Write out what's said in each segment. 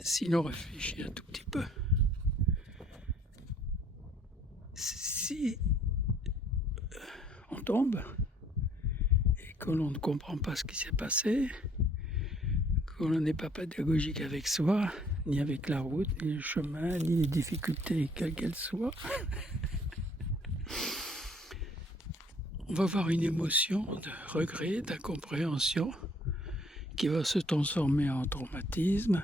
Si l'on réfléchit un tout petit peu, si on tombe et que l'on ne comprend pas ce qui s'est passé, que l'on n'est pas pédagogique avec soi, ni avec la route, ni le chemin, ni les difficultés, quelles qu'elles soient, on va avoir une émotion de regret, d'incompréhension qui va se transformer en traumatisme.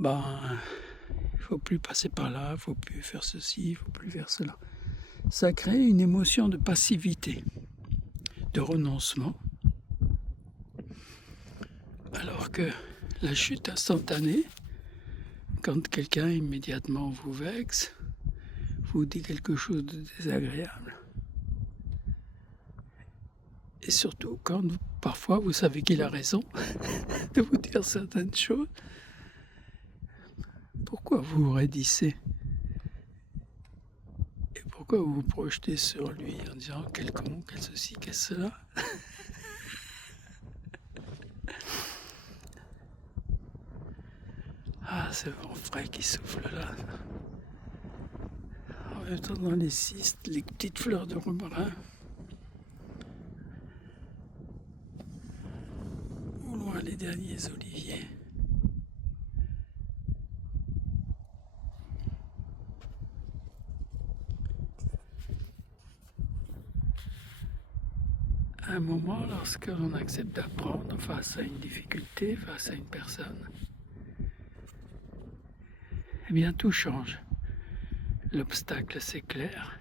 Il ne faut plus passer par là, il ne faut plus faire ceci, il ne faut plus faire cela. Ça crée une émotion de passivité, de renoncement. Alors que la chute instantanée, quand quelqu'un immédiatement vous vexe, vous dit quelque chose de désagréable. Et surtout quand parfois vous savez qu'il a raison de vous dire certaines choses, pourquoi vous vous raidissez? Et pourquoi vous vous projetez sur lui en disant quel con, quel ceci, quel cela? Ah, c'est vent frais qui souffle là. En même temps, dans les cystes, les petites fleurs de romarin. Au loin, les derniers oliviers. À un moment, lorsque l'on accepte d'apprendre face à une difficulté, face à une personne, eh bien tout change. L'obstacle s'éclaire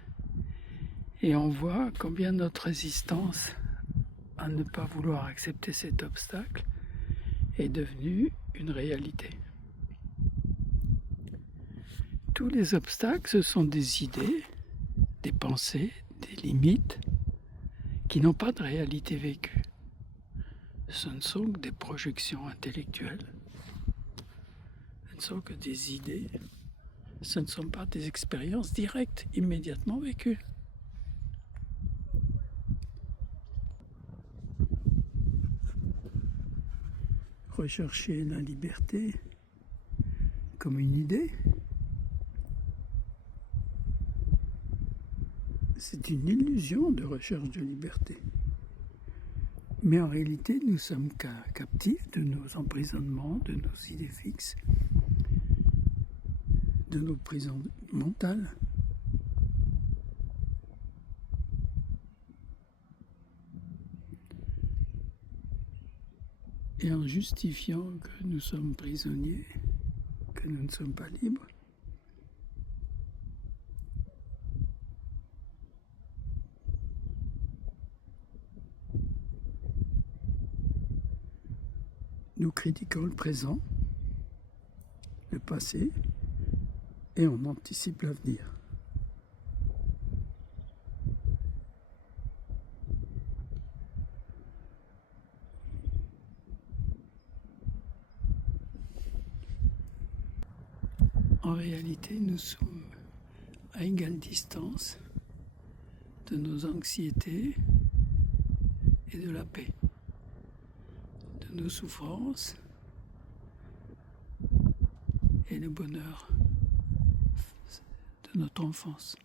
et on voit combien notre résistance à ne pas vouloir accepter cet obstacle est devenue une réalité. Tous les obstacles, ce sont des idées, des pensées, des limites qui n'ont pas de réalité vécue. Ce ne sont que des projections intellectuelles, ce ne sont que des idées, ce ne sont pas des expériences directes, immédiatement vécues. Rechercher la liberté comme une idée, c'est une illusion de recherche de liberté. Mais en réalité, nous sommes captifs de nos emprisonnements, de nos idées fixes, de nos prisons mentales. Et en justifiant que nous sommes prisonniers, que nous ne sommes pas libres, nous critiquons le présent, le passé, et on anticipe l'avenir. En réalité, nous sommes à égale distance de nos anxiétés et de la paix, de nos souffrances et le bonheur de notre enfance.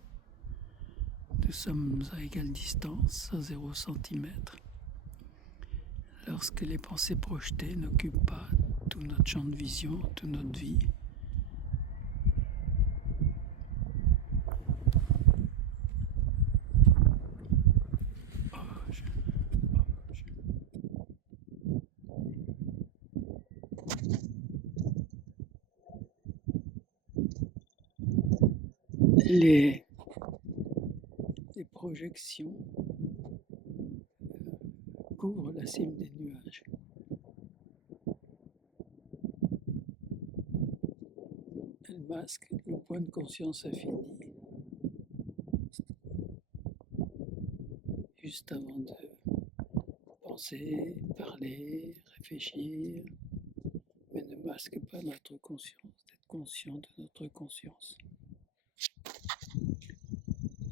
Nous sommes à égale distance, à 0 centimètre, lorsque les pensées projetées n'occupent pas tout notre champ de vision, toute notre vie. Les projections couvrent la cime des nuages. Elles masquent le point de conscience infini, juste avant de penser, parler, réfléchir, mais ne masquent pas notre conscience, d'être conscient de notre conscience.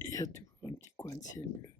Il y a toujours un petit coin de ciel bleu.